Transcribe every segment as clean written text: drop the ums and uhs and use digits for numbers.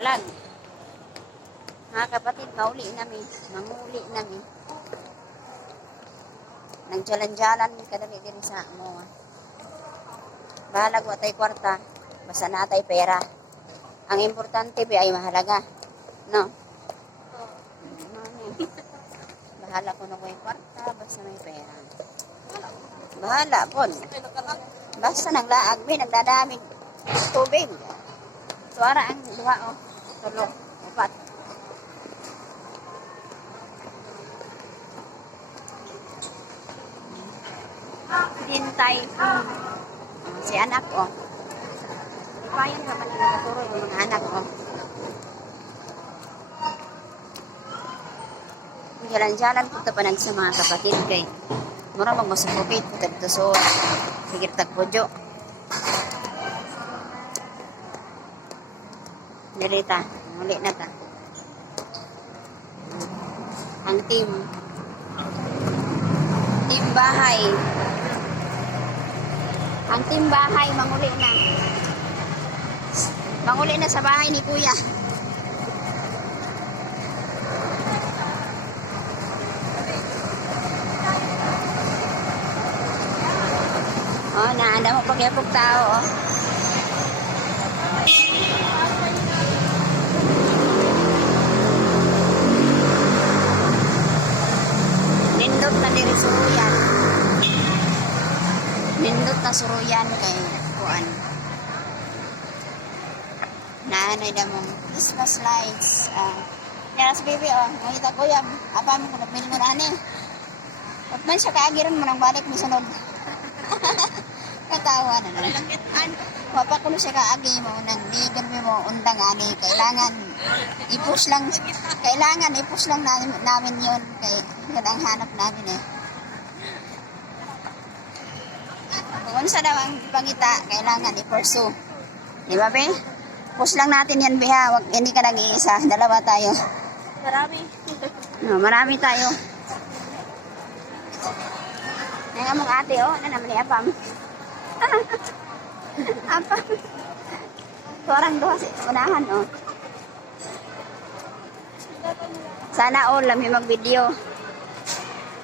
Alag. Mga kapatid, manguli nami. Nagjalan-jalan kadali diri sa mo. Bahalag wa tay kwarta, basta natay pera. Ang importante bi ay mahalaga. No? Bahala ko na ko yung kwarta, basta may pera. Bahala po. Basta naglaag, nagdadaming tubig. Suara ang duha, oh. Tulog. Upat. Dintay. Si anak, oh. Di pa yun naman nakaturo yung mga anak, oh. Jalan-jalan po ito panag sa mga kapatid kay mura magmasupupit po ito so sigit tagpudyo. Dirita, muli na ta. Ang team bahay. Ang team bahay manguli na. Manguli na sa bahay ni Kuya. Oh, naanda mo pagyapog tao, oh. Nindot na diri suruyan. Nindot na suruyan kay kuan. Naanay na mong Christmas lights. Yan si baby, oh. Ngita ko yan. Apa mo kung nagmili mo na ani. At man siya kaagiran mo nang balik mo sunod. Katawa na lang. Wapa ko siya kaagi mo nang ligan mo undang ani. Kailangan i-push lang namin yun. Kaya yun ang hanap namin eh. Kung sa daw ang pangita, kailangan i-pursue. Di ba, be? Push lang natin yan, be, ha? Hindi ka nag-iisa. Dalawa tayo. Marami. No, marami tayo. Ngayon mong ate, oh. Ano naman ni Apam? Apam. Sorang doha sa unahan, oh. Sana all lami mag-video.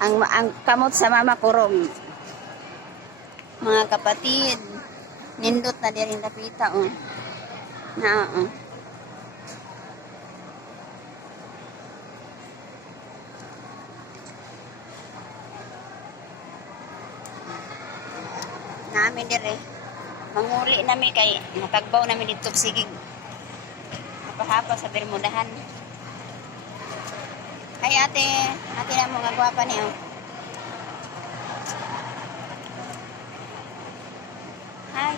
Ang kamot sa mama kurong. Mga kapatid, nindot na din lapita, oh. Na, oh. Namin dire manguli nami kay natagbaw namin dito sigig napahapa sa Bermudahan. Hay ate na mo nga gwapa niyo. Hi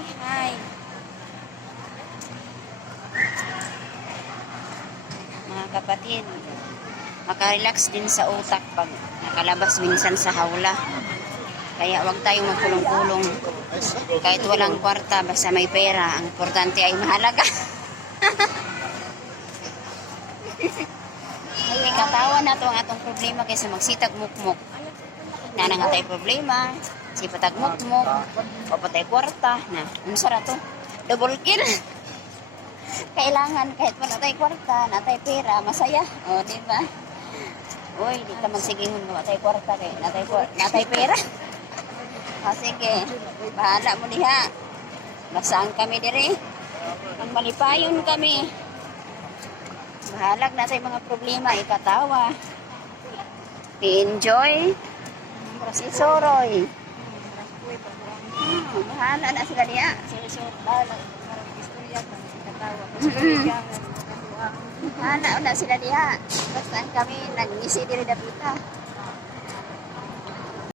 mga kapatid, makarelax din sa utak pag nakalabas minsan sa hawla. Kaya wag tayong magkulong-kulong. Kahit walang kwarta, basta may pera. Ang importante ay mahalaga. Ay, katawa na to ang atong problema kaysa magsitag mukmuk. Na nga tayo problema. Si patag mukmuk. O patay kwarta. Na, unsara to. Double kill. Kailangan kahit wala tayo kwarta, na tayo pera, masaya. O, diba? Uy, di ka magsigihon na tayo kwarta. Na tayo pera. O sige, bahala mo diha. Basaan kami dire. Ang malipayon kami. Bahalag na tayo mga problema, ikatawa. I-enjoy. Si Soroy. Bahala na sila diha. Bahala na sila diha. Basaan kami, nag-isi dire dapita.